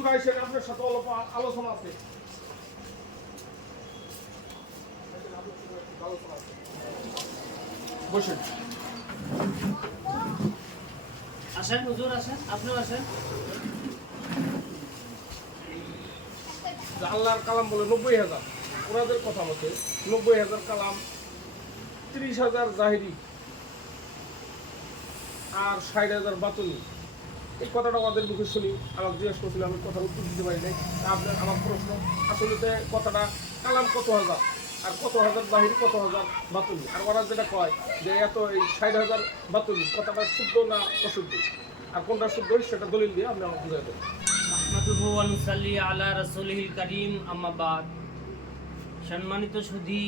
হুজুর আইসেন আপনার সাথে অল্প আলোচনা আছে। বসেন। আসেন হুজুর আসেন আপনিও আসেন। আল্লাহর কালাম বলে নব্বই হাজার। ওনাদের কথা মতে নব্বই হাজার কালাম তিরিশ হাজার জাহিরি আর ষাট হাজার বাতুনি। এই কথাটা আমাদের মুখে শুনি আমাকে জিজ্ঞেস করছিল আমি কথা উত্তর দিতে পারি নাই। আপনার, আমার প্রশ্ন, আসলে কথাটা কালাম কত হাজার? আর কত হাজার জাহিরি কত হাজার বাতুনি আর ওরা যেটা কয় যে এত এই ষাট হাজার বাতুনি কথাটা শুদ্ধ না অশুদ্ধ? আর কোনটা শুদ্ধ সেটা দলিল দিয়ে আপনি আমাকে বুঝাই দেবেন আলা রাসূলিহিল কারীম, আম্মা বাদ। সম্মানিত সুধী,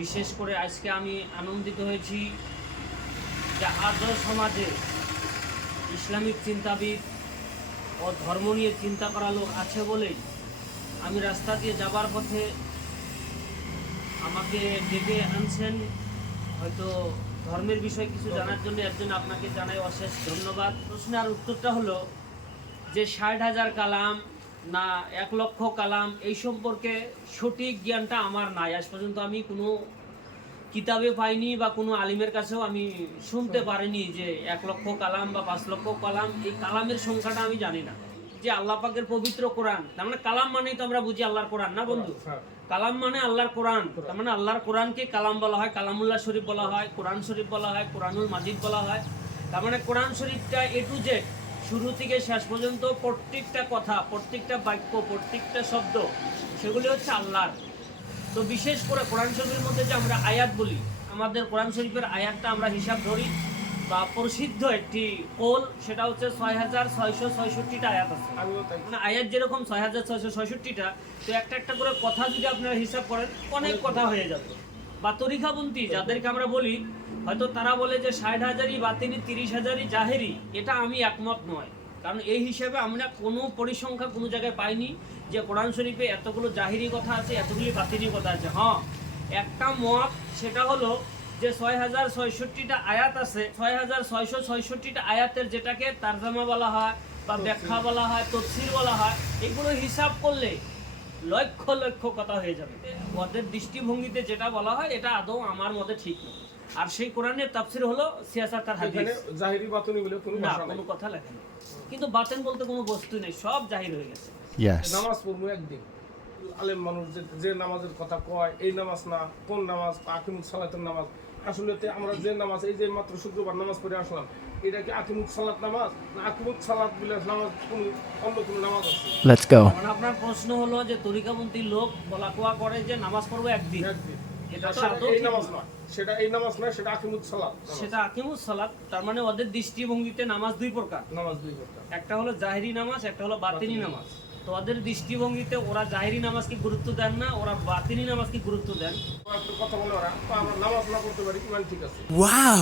বিশেষ করে আজকে আমি আনন্দিত হয়েছি যে আজও সমাজে ইসলামিক চিন্তাবিদ ও ধর্ম নিয়ে চিন্তা করা লোক আছে বলেই আমি রাস্তা দিয়ে যাবার পথে আমাকে ডেকে আনছেন। হয়তো ধর্মের বিষয়ে কিছু জানার জন্য একজন আপনাকে জানাই অশেষ ধন্যবাদ। প্রশ্নের উত্তরটা হলো যে ষাট হাজার কালাম না এক লক্ষ কালাম এই সম্পর্কে সঠিক জ্ঞানটা আমার নাই। আজ পর্যন্ত আমি কোনো কিতাবে পাইনি বা কোনো আলিমের কাছেও আমি শুনতে পারিনি যে এক লক্ষ কালাম বা পাঁচ লক্ষ কালাম এই কালামের সংখ্যাটা আমি জানি না। যে আল্লাহ পাকের পবিত্র কোরআন তার মানে কালাম মানেই তো আমরা বুঝি আল্লাহর কোরআন না বন্ধু? হ্যাঁ। কালাম মানে আল্লাহর কোরআন। তার মানে আল্লাহর কোরআনকে কালাম বলা হয় কালামুল্লাহ শরীফ বলা হয় কোরআন শরীফ বলা হয় কোরআনুল মাজিদ বলা হয়। তার মানে কোরআন শরীফটা এ টু জেড শুরু থেকে শেষ পর্যন্ত প্রত্যেকটা কথা প্রত্যেকটা বাক্য প্রত্যেকটা শব্দ সেগুলি হচ্ছে আল্লাহর। তো বিশেষ করে কোরআন শরীফের মধ্যে যে আমরা আয়াত বলি আমাদের কোরআন শরীফের আয়াতটা আমরা হিসাব ধরি বা প্রসিদ্ধ একটি কোল সেটা হচ্ছে ছয় হাজার ছয়শো ছয়ষট্টিটা আয়াত আছে। মানে আয়াত যেরকম ছয় হাজার ছয়শো ছয়ষট্টিটা তো একটা একটা করে কথা যদি আপনারা হিসাব করেন অনেক কথা হয়ে যাবে। বা তরিকাবন্তি যাদেরকে আমরা বলি হয়তো তারা বলে যে ষাট হাজারই বা তিনি তিরিশ হাজারই জাহেরি এটা আমি একমত নয়। কারণ এই হিসেবে আমরা কোনো পরিসংখ্যা কোনো জায়গায় পাইনি যে কোরআন শরীফে এতগুলো জাহিরি কথা আছে এতগুলি বাতিনি কথা আছে। হ্যাঁ একটা মত সেটা হলো যে ছয় হাজার ছয়ষট্টিটা আয়াত আছে ছয় হাজার ছয়শো ছয়ষট্টিটা আয়াতের যেটাকে তারজামা বলা হয় বা ব্যাখ্যা বলা হয় তফসির বলা হয় এগুলো হিসাব করলে লক্ষ লক্ষ কথা হয়ে যাবে। ওদের দৃষ্টিভঙ্গিতে যেটা বলা হয় এটা আদৌ আমার মতে ঠিক নয়। আর সেই কোরআনের তাফসির হলো সিয়াসাত তার হাদিস এখানে জাহিরি বাতুনি বলে কোনো না ভাষা কোনো কথা লেখা নেই। কিন্তু বাতেন বলতে কোনো বস্তু নেই সব জাহির হয়ে গেছে। Yes. নামাজ পড়ব একদিন। আলেম মানুষ যে যে নামাজের কথা কয় এই নামাজ না কোন নামাজ আকিমুদ সালাতের নামাজ। আসলে তে আমরা যে নামাজ এই যে মাত্র শুক্রবার নামাজ পড়ে আসলাম এটা কি আকিমুদ সালাত নামাজ? না আকিমুদ সালাত বলে নামাজ কোন অন্য কোনো নামাজ আছে? Go. মানে আপনার প্রশ্ন হলো যে তরিকাবন্তি লোক বলা কোয়া করে যে নামাজ পড়ব একদিন। একদিন। সেটা এই নামাজ নয়। নয়। সেটা এই নামাজ নয় সেটা আকিমুদ সালাত। সেটা আকিমুস সালাত তার মানে ওদের দৃষ্টিভঙ্গিতে নামাজ দুই প্রকার। নামাজ দুই করতে একটা হলো জাহিরি নামাজ একটা হলো বাতিনি নামাজ। তো ওদের দৃষ্টিভঙ্গিতে ওরা জাহিরি নামাজকে গুরুত্ব দেন না ওরা বাতিনি নামাজকে গুরুত্ব দেন। কথা বলে ওরা। আমরা নামাজ না করতে পারি ইমান ঠিক আছে।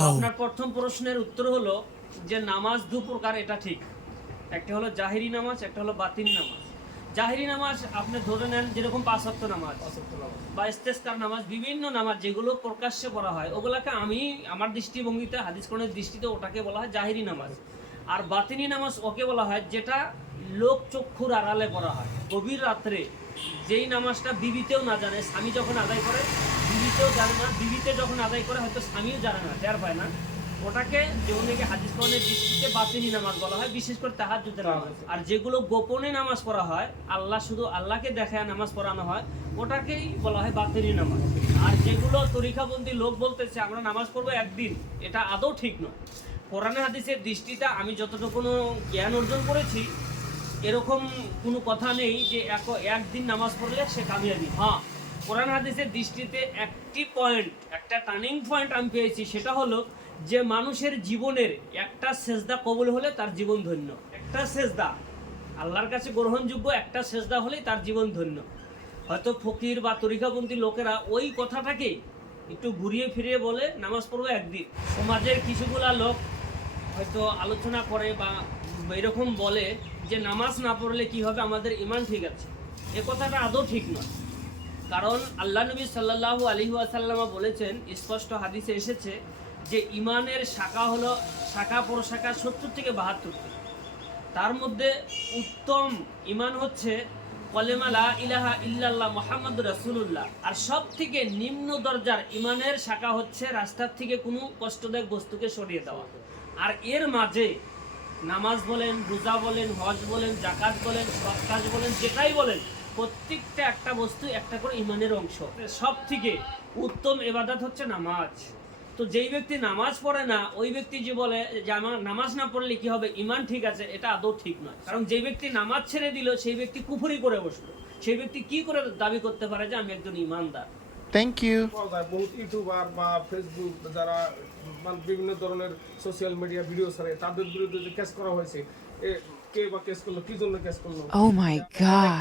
আপনার প্রথম প্রশ্নের উত্তর হলো যে নামাজ দু প্রকার এটা ঠিক। একটা হলো জাহিরি নামাজ একটা হলো বাতিনি নামাজ। জাহিরি নামাজ আপনি ধরে নেন যেরকম পাঁচ ওয়াক্ত নামাজ বা ইস্তেস্কার নামাজ বিভিন্ন নামাজ যেগুলো প্রকাশ্যে পড়া হয় ওগুলাকে আমি আমার দৃষ্টিভঙ্গিতে হাদিস কোরআনের দৃষ্টিতে ওটাকে বলা হয় জাহিরি নামাজ। আর বাতিনি নামাজ ওকে বলা হয় যেটা লোক চক্ষুর আড়ালে পড়া হয়। গভীর রাত্রে যেই নামাজটা বিবিতেও না জানে স্বামী যখন আদায় করে বিবিতেও জানে না বিবিতে যখন আদায় করে হয়তো স্বামীও জানে না টের পায় না। ওটাকে যেগুলোকে হাদিস কোরআনের দৃষ্টিতে বাতিনি নামাজ বলা হয় বিশেষ করে তাহাজ্জুদের নামাজ। আর যেগুলো গোপনে নামাজ পড়া হয় আল্লাহ শুধু আল্লাহকে দেখায় নামাজ পড়ানো হয় ওটাকেই বলা হয় বাতিনি নামাজ। আর যেগুলো তরিকাবন্দি লোক বলতেছে আমরা নামাজ পড়ব একদিন এটা আদৌ ঠিক নয়। কোরআনে হাদিসের দৃষ্টিতে আমি যতটুকু জ্ঞান অর্জন করেছি এরকম কোনো কথা নেই যে এক- একদিন নামাজ পড়লে সে কামিয়াবি। হ্যাঁ কোরআন হাদিসের দৃষ্টিতে একটি পয়েন্ট একটা টার্নিং পয়েন্ট আমি পেয়েছি সেটা হলো যে মানুষের জীবনের একটা সেজদা কবুল হলে তার জীবন ধন্য। একটা সেজদা, আল্লাহর কাছে গ্রহণযোগ্য একটা সেজদা হলেই তার জীবন ধন্য। হয়তো ফকির বা তরিকাপন্থী লোকেরা ওই কথাটাকে একটু ঘুরিয়ে ফিরিয়ে বলে, নামাজ পড়ব একদিন। সমাজের কিছুগুলা লোক হয়তো আলোচনা করে বা এরকম বলে যে নামাজ না পড়লে কি হবে, আমাদের ইমান ঠিক আছে। এ কথাটা আদৌ ঠিক নয়। কারণ আল্লাহ নবী সাল্লাল্লাহু আলী আসাল্লামা বলেছেন, স্পষ্ট হাদিসে এসেছে যে ইমানের শাখা হলো শাখা প্রশাখা সত্তর থেকে বাহাত্তরটি তার মধ্যে উত্তম ইমান হচ্ছে কলেমালা ইলাহা ইল্লাল্লাহ মোহাম্মদ রাসূলুল্লাহ। আর সব থেকে নিম্ন দরজার ইমানের শাখা হচ্ছে রাস্তার থেকে কোনো কষ্টদায়ক বস্তুকে সরিয়ে দেওয়া। আর এর মাঝে নামাজ বলেন, রোজা বলেন, হজ বলেন জাকাত বলেন, সৎ কাজ বলেন, যেটাই বলেন, প্রত্যেকটা একটা বস্তু একটা করে ইমানের অংশ। সব থেকে উত্তম এবাদত হচ্ছে নামাজ। তো যেই ব্যক্তি নামাজ পড়ে না ওই ব্যক্তি যে বলে যে আমার নামাজ না পড়লে কি হবে? ইমান ঠিক আছে এটা আদৌ ঠিক নয়। কারণ যেই ব্যক্তি নামাজ ছেড়ে দিল সেই ব্যক্তি কুফুরি করে বসল। সেই ব্যক্তি কি করে দাবি করতে পারে যে আমি একজন ইমানদার থ্যাংক ইউ বহুত ইউটিউবার বা ফেসবুক যারা মানে বিভিন্ন ধরনের সোশ্যাল মিডিয়া ভিডিও ছাড়ে তাদের বিরুদ্ধে যে কেস করা হয়েছে কে বা কেস করল কি জন্য কেস করল? Oh.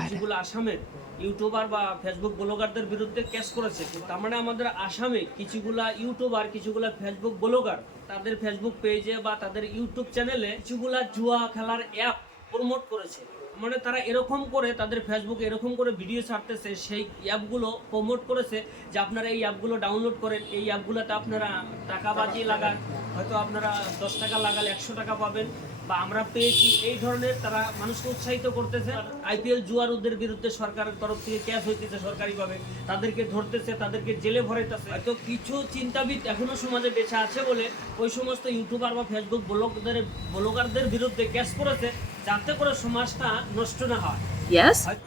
কিছুগুলো আসামের ইউটিউবার বা ফেসবুক ব্লগারদের বিরুদ্ধে কেস করেছে। তার মানে আমাদের আসামে কিছুগুলা ইউটিউবার কিছুগুলা ফেসবুক ব্লগার তাদের ফেসবুক পেজে বা তাদের ইউটিউব চ্যানেলে কিছুগুলা জুয়া খেলার অ্যাপ প্রমোট করেছে। মানে তারা এরকম করে তাদের ফেসবুকে এরকম করে ভিডিও ছাড়তেছে সেই অ্যাপগুলো প্রমোট করেছে যে আপনারা এই অ্যাপগুলো ডাউনলোড করেন এই অ্যাপগুলোতে আপনারা টাকা বাজিয়ে লাগান। হয়তো আপনারা দশ টাকা লাগালে একশো টাকা পাবেন। বা আমরা পেয়েছি এই ধরনের তারা মানুষকে উৎসাহিত করতেছে। আইপিএল জুয়ারুদের বিরুদ্ধে সরকারের তরফ থেকে ক্যাশ হইতেছে সরকারিভাবে। তাদেরকে ধরতেছে তাদেরকে জেলে ভরাইতেছে। হয়তো কিছু চিন্তাবিদ এখনও সমাজে বেঁচে আছে বলে ওই সমস্ত ইউটিউবার বা ফেসবুক ব্লগদের ব্লগারদের বিরুদ্ধে ক্যাশ করেছে যাতে করে সমাজটা নষ্ট না হয়?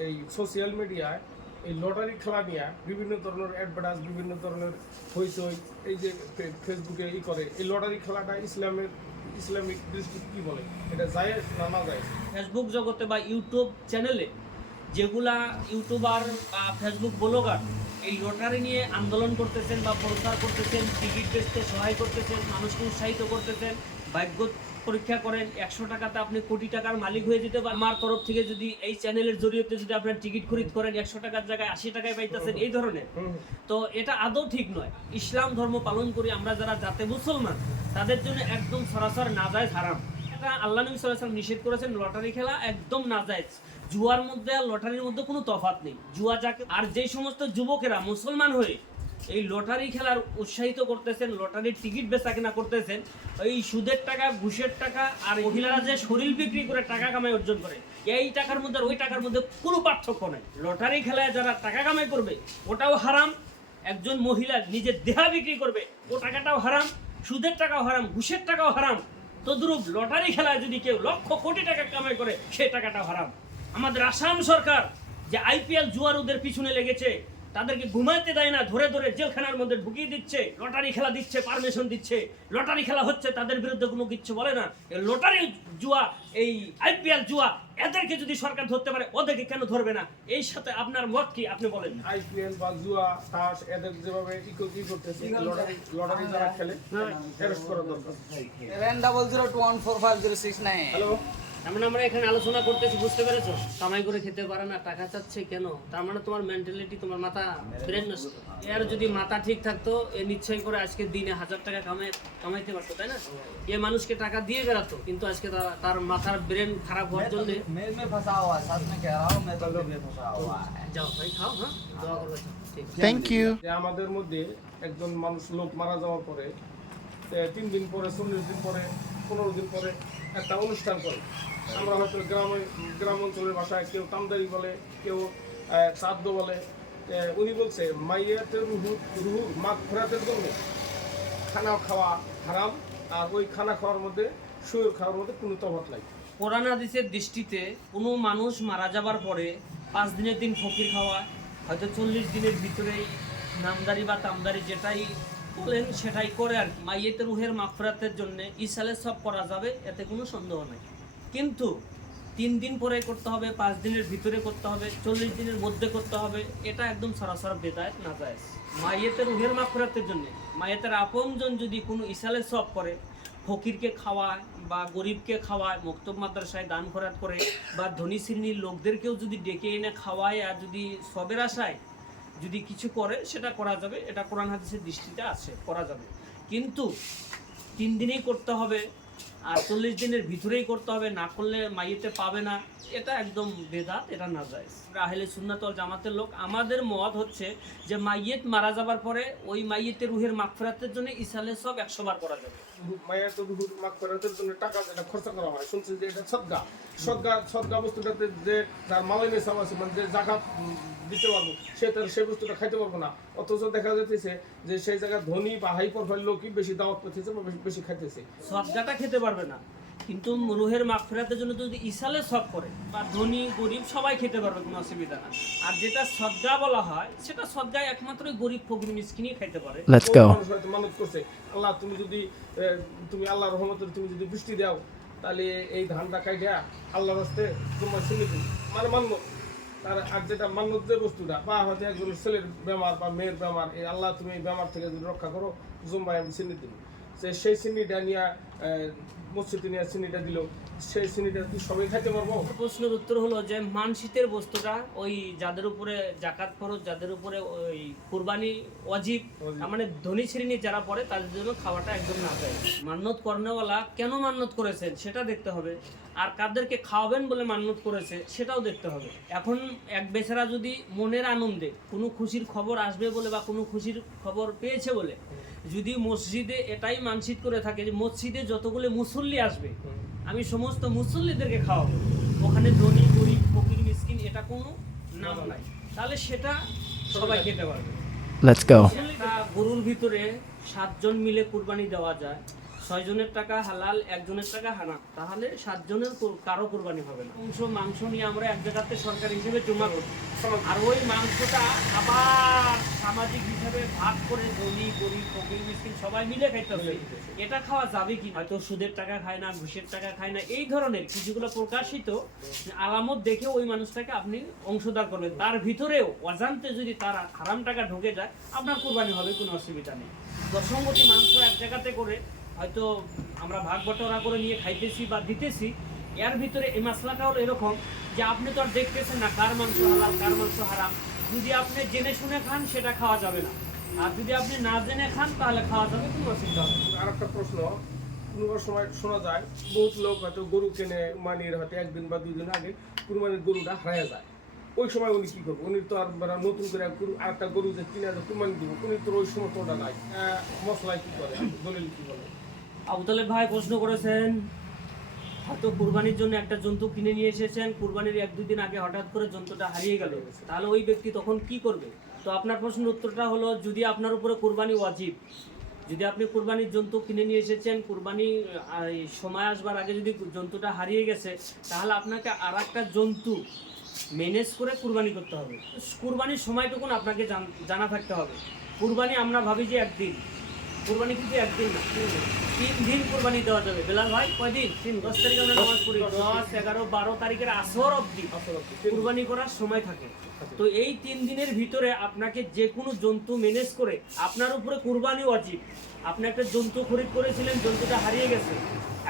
এই সোশ্যাল মিডিয়ায় এই লটারি খেলা নিয়ে বিভিন্ন ধরনের অ্যাডভার্টাইজ বিভিন্ন ধরনের হইচই এই যে ফেসবুকে ই করে এই লটারি খেলাটা ইসলামের ইসলামিক কি বলে? এটা যায় না না যায় ফেসবুক জগতে বা ইউটিউব চ্যানেলে যেগুলা ইউটিউবার বা ফেসবুক ব্লগার এই লটারি নিয়ে আন্দোলন করতেছেন বা প্রচার করতেছেন টিকিট বেচতে সহায় করতেছেন, মানুষকে উৎসাহিত করতেছেন, ভাগ্য পরীক্ষা করেন, একশো টাকাতে আপনি কোটি টাকার মালিক হয়ে যেতে পারেন। আমার তরফ থেকে যদি এই চ্যানেলের জরিয়তে যদি আপনার টিকিট খরিদ করেন, একশো টাকার জায়গায় আশি টাকায় পাইতেছেন, এই ধরনের। তো এটা আদৌ ঠিক নয়। ইসলাম ধর্ম পালন করি আমরা যারা জাতে মুসলমান, তাদের জন্য একদম সরাসর নাজায়জ হারাম। এটা আল্লাহ নবী ওয়াসাল্লাম নিষেধ করেছেন, লটারি খেলা একদম নাজায়েজ। জুয়ার মধ্যে আর লটারির মধ্যে কোনো তফাৎ নেই। জুয়া যাকে, আর যে সমস্ত যুবকেরা মুসলমান হয়ে এই লটারি খেলার উৎসাহিত করতেছেন, লটারির টিকিট বেচা কেনা করতেছেন, এই সুদের টাকা, ঘুষের টাকা, আর মহিলারা যে শরীর বিক্রি করে টাকা কামাই অর্জন করে, এই টাকার মধ্যে ওই টাকার মধ্যে কোনো পার্থক্য নেই। লটারি খেলায় যারা টাকা কামাই করবে, ওটাও হারাম, একজন মহিলা নিজের দেহা বিক্রি করবে, ও টাকাটাও হারাম, সুদের টাকাও হারাম, ঘুষের টাকাও হারাম। তদ্রুপ লটারি খেলায় যদি কেউ লক্ষ কোটি টাকা কামাই করে, সে টাকাটাও হারাম। আমাদের আসাম সরকার যে আইপিএল জুয়ারুদের পিছনে লেগেছে তাদেরকে ঘুমাইতে দেয় না ধরে ধরে জেলখানার মধ্যে ঢুকিয়ে দিচ্ছে লটারি খেলা দিচ্ছে পারমিশন দিচ্ছে। লটারি খেলা হচ্ছে তাদের বিরুদ্ধে কোনো কিচ্ছু বলে না। লটারি জুয়া এই আইপিএল জুয়া এদেরকে যদি সরকার ধরতে পারে ওদেরকে কেন ধরবে না? এই সাথে আপনার মত কি? আপনি বলেন। আইপিএল বা জুয়া তাস এদের যেভাবে ই কর- ই করতেছে লটারি লটারি যারা খেলে অ্যারেস্ট করা দরকার। Seven double zero two one four five zero six nine hello মানে আমরা এখানে আলোচনা করতেছি বুঝতে পেরেছ? কামাই করে খেতে পারে না টাকা চাচ্ছে কেন? তার মানে তোমার মেন্টালিটি তোমার মাথা ব্রেন নষ্ট। এর যদি মাথা ঠিক থাকতো এ নিশ্চয় করে আজকে দিনে হাজার টাকা কামাই কামাইতে পারতো তাই না? এ মানুষকে টাকা দিয়ে বেড়াতো কিন্তু আজকে তার মাথার ব্রেন খারাপ হওয়ার জন্য যাও ভাই খাও হ্যাঁ? দোয়া করবে থ্যাংক ইউ আমাদের মধ্যে একজন মানুষ লোক মারা যাওয়ার পরে তিন দিন পরে চল্লিশ দিন পরে পনেরো দিন পরে একটা অনুষ্ঠান করে। আমরা হয়তো গ্রামে গ্রাম অঞ্চলের ভাষায় কেউ তামদারি বলে, কেউ চাদ্দ বলে। উনি বলছে মাইয়াতে রুহু রুহু মাঘ ফেরাতের জন্য খানা খাওয়া হারাম, আর ওই খানা খাওয়ার মধ্যে শুয়োর খাওয়ার মধ্যে কোনো তফাৎ নাই। কোরআন হাদিসের দৃষ্টিতে কোনো মানুষ মারা যাবার পরে পাঁচ দিনের দিন ফকির খাওয়া, হয়তো চল্লিশ দিনের ভিতরেই নামদারি বা তামদারি যেটাই বলেন সেটাই করে আর কি। মাইয়েতে রুহের মাফরাতের জন্য ইসালে সব করা যাবে, এতে কোনো সন্দেহ নেই। কিন্তু তিন দিন পরে করতে হবে, পাঁচ দিনের ভিতরে করতে হবে, চল্লিশ দিনের মধ্যে করতে হবে, এটা একদম সরাসর বেদায় না যায়। মাইয়েতে রুহের মাফরাতের জন্য, মাইয়েতের আপনজন যদি কোনো ইসালে সব করে, ফকিরকে খাওয়ায় বা গরিবকে খাওয়ায়, মক্তব মাদ্রাসায় দান খরাত করে, বা ধনী শ্রেণির লোকদেরকেও যদি ডেকে এনে খাওয়ায় আর যদি সবের আশায় যদি কিছু করে, সেটা করা যাবে। এটা কোরআন হাদিসের দৃষ্টিতে আছে, করা যাবে। কিন্তু তিন দিনেই করতে হবে। আর চল্লিশ দিনের ভিতরেই করতে হবে না করলে মাইয়েতে পাবে না। এটা একদম বেদাত এটা না যায় আহলে সুন্নাতল জামাতের লোক আমাদের মত হচ্ছে যে মাইয়েত মারা যাবার পরে ওই মাইয়েতের রুহের মাগফিরাতের জন্য ইসালে সব একশো বার করা যাবে। মায়ের তো রুহুর মাগফিরাতের জন্য টাকা যেটা খরচা করা হয় যে এটা সদগা। সদগা সদগা বস্তুটাতে যে যার মালাই আছে মানে যে জাকাত দিতে পারব সে তার সেই বস্তুটা খাইতে পারব না। অথচ দেখা যাইতেছে যে সেই জায়গায় ধনী বা হাই প্রোফাইল লোকই বেশি দাওয়াত পেতেছে বা বেশি- বেশি খাইতেছে। সদগাটা খেতে পারবে না। কিন্তু রুহের মাগফিরাতের জন্য যদি ইসালে সব করে বা ধনী গরিব সবাই খেতে পারবে কোনো অসুবিধা না। আর যেটা সদগা বলা হয় সেটা সদগায় একমাত্র গরিব ফকির মিসকিনই খাইতে পারে। মানুষ মানত করছে। আল্লাহ তুমি যদি তুমি আল্লাহ রহমতের তুমি যদি বৃষ্টি দাও তাহলে এই ধানটা কাইটা আল্লাহর হস্তে তোমার শুনে দিই মানে মান্য। তার আর যেটা মান্যত যে বস্তুটা বা হয়তো একজন ছেলের বেমার বা মেয়ের বেমার এই আল্লাহ তুমি এই বেমার থেকে যদি রক্ষা করো জুম্বাই আমি চিনি দিই সে সেই চিনিটা নিয়ে মসজিদে নিয়ে চিনিটা দিল সেই চিনিটা কি সবাই খাইতে পারব? প্রশ্নের উত্তর হলো যে মানশীতের বস্তুটা ওই যাদের উপরে জাকাত খরচ যাদের উপরে ওই কুরবানি অজীব মানে ধনী শ্রেণি যারা পড়ে তাদের জন্য খাওয়াটা একদম না যায়। মান্যত কর্নেওয়ালা কেন মান্যত করেছেন সেটা দেখতে হবে। আর কাদেরকে খাওয়াবেন বলে মান্যত করেছে সেটাও দেখতে হবে। এখন এক বেচারা যদি মনের আনন্দে কোনো খুশির খবর আসবে বলে বা কোনো খুশির খবর পেয়েছে বলে যদি মসজিদে এটাই মানসিক করে থাকে যে মসজিদে যতগুলো মুসল্লি আসবে আমি সমস্ত মুসল্লিদেরকে খাওয়াবো। ওখানে ধনী গরিব ফকির মিসকিন এটা কোনো নাম নাই। তাহলে সেটা সবাই খেতে পারবে. গরুর ভিতরে সাতজন মিলে কুরবানি দেওয়া যায়। ছয়জনের টাকা হালাল একজনের টাকা হানা তাহলে সাতজনের কারও কোরবানি হবে না। অংশ মাংস নিয়ে আমরা এক জায়গাতে সরকার হিসেবে জমা করি আর ওই মাংসটা আবার সামাজিক হিসাবে ভাগ করে ধনী গরিব ফকির মিসকিন সবাই মিলে খাইতে হবে। এটা খাওয়া যাবে কি হয়তো সুদের টাকা খায় না ঘুষের টাকা খায় না এই ধরনের কিছুগুলো প্রকাশিত আলামত দেখে ওই মানুষটাকে আপনি অংশদার করবেন। তার ভিতরেও অজান্তে যদি তার হারাম টাকা ঢুকে যায় আপনার কোরবানি হবে কোনো অসুবিধা নেই। দশমতি মাংস এক জায়গাতে করে হয়তো আমরা ভাগ বটরা করে নিয়ে খাইতেছি বা দিতেছি, এর ভিতরে এই মশলাটা হলো এরকম যে আপনি তো আর দেখতেছেন না কার মাংস হালাল, কার মাংস হারাম। যদি আপনি জেনে শুনে খান, সেটা খাওয়া যাবে না। আর যদি আপনি না জেনে খান, তাহলে খাওয়া যাবে, কোনো অসুবিধা আর একটা প্রশ্ন, কোনো সময় শোনা যায়, বহুত লোক হয়তো গরু কেনে কুরবানির হয়তো একদিন বা দুই আগে কুরবানির গরুটা হারায় যায়। ওই সময় উনি কি করব? উনি তো আর মানে নতুন করে গরু- আর একটা গরু যে কিনে কুরবানি দিব, উনি তো ওই সময়টা নাই। মশলায় কি করে? দলিল কি বলে আবু তালেব ভাই প্রশ্ন করেছেন, হয়তো কুরবানির জন্য একটা জন্তু কিনে নিয়ে এসেছেন, কুরবানির এক দুই দিন আগে হঠাৎ করে জন্তুটা হারিয়ে গেল। তাহলে ওই ব্যক্তি তখন কি করবে? তো আপনার প্রশ্নের উত্তরটা হলো, যদি আপনার উপরে কুরবানি ওয়াজিব, যদি আপনি কুরবানির জন্তু কিনে নিয়ে এসেছেন, কুরবানি সময় আসবার আগে যদি জন্তুটা হারিয়ে গেছে, তাহলে আপনাকে আর একটা জন্তু ম্যানেজ করে কুরবানি করতে হবে। কুরবানির সময়টুকুন আপনাকে জানা থাকতে হবে। কুরবানি আমরা ভাবি যে একদিন। কুরবানি কিন্তু একদিন না তিন দিন। কুরবানি দেওয়া যাবে। বেলাল ভাই কয়দিন? তিন দশ তারিখে আমরা নামাজ পড়ি। দশ এগারো বারো তারিখের আসর অব্দি কুরবানি করার সময় থাকে। তো এই তিন দিনের ভিতরে আপনাকে যে কোনো জন্তু ম্যানেজ করে আপনার উপরে কুরবানি অজিব। আপনি একটা জন্তু খরিদ করেছিলেন জন্তুটা হারিয়ে গেছে।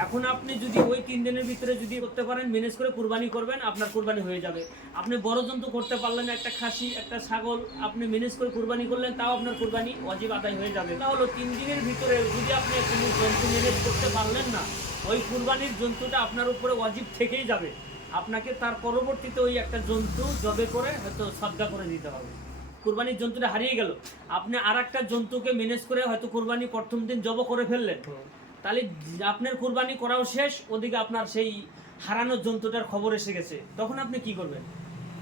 এখন আপনি যদি ওই তিন দিনের ভিতরে যদি করতে পারেন, ম্যানেজ করে কুরবানি করবেন, আপনার কুরবানি হয়ে যাবে। আপনি বড় জন্তু করতে পারলেন একটা খাসি, একটা ছাগল, আপনি ম্যানেজ করে কুরবানি করলেন, তাও আপনার কুরবানি অজীব আদায় হয়ে যাবে। তাহলে তিন দিনের ভিতরে যদি আপনি কোনো জন্তু ম্যানেজ করতে পারলেন না, ওই কুরবানির জন্তুটা আপনার উপরে অজীব থেকেই যাবে। আপনাকে তার পরবর্তীতে ওই একটা জন্তু জবে করে হয়তো সদ্গা করে দিতে হবে। কুরবানির জন্তুটা হারিয়ে গেল। আপনি আর একটা জন্তুকে ম্যানেজ করে হয়তো কুরবানি প্রথম দিন জব করে ফেললেন। তাহলে আপনার কুরবানি করাও শেষ, ওদিকে আপনার সেই হারানো জন্তুটার খবর এসে গেছে। তখন আপনি কি করবেন?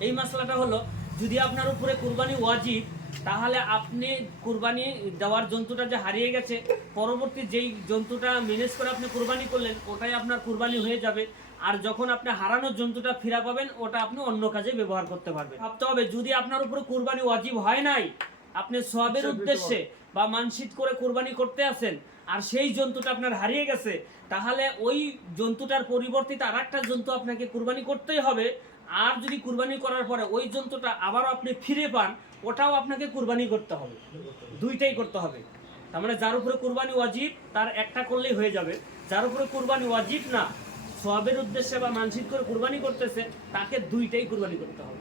এই মশলাটা হলো, যদি আপনার উপরে কুরবানি ওয়াজিব, তাহলে আপনি কুরবানি দেওয়ার জন্তুটা যে হারিয়ে গেছে, পরবর্তী যেই জন্তুটা ম্যানেজ করে আপনি কুরবানি করলেন, ওটাই আপনার কুরবানি হয়ে যাবে। আর যখন আপনি হারানোর জন্তুটা ফিরা পাবেন, ওটা আপনি অন্য কাজে ব্যবহার করতে পারবেন। ভাবতে হবে, যদি আপনার উপরে কুরবানি ওয়াজিব হয় নাই আপনি সবের উদ্দেশ্যে বা মানসিক করে কুরবানি করতে আছেন আর সেই জন্তুটা আপনার হারিয়ে গেছে তাহলে ওই জন্তুটার পরিবর্তিতে আর একটা জন্তু আপনাকে কোরবানি করতেই হবে। আর যদি কুরবানি করার পরে ওই জন্তুটা আবারও আপনি ফিরে পান ওটাও আপনাকে কুরবানি করতে হবে। দুইটাই করতে হবে। তার মানে যার উপরে কুরবানি ওয়াজিব তার একটা করলেই হয়ে যাবে। যার উপরে কুরবানি ওয়াজিব না সবের উদ্দেশ্যে বা মানসিক করে কুরবানি করতেছে তাকে দুইটাই কুরবানি করতে হবে।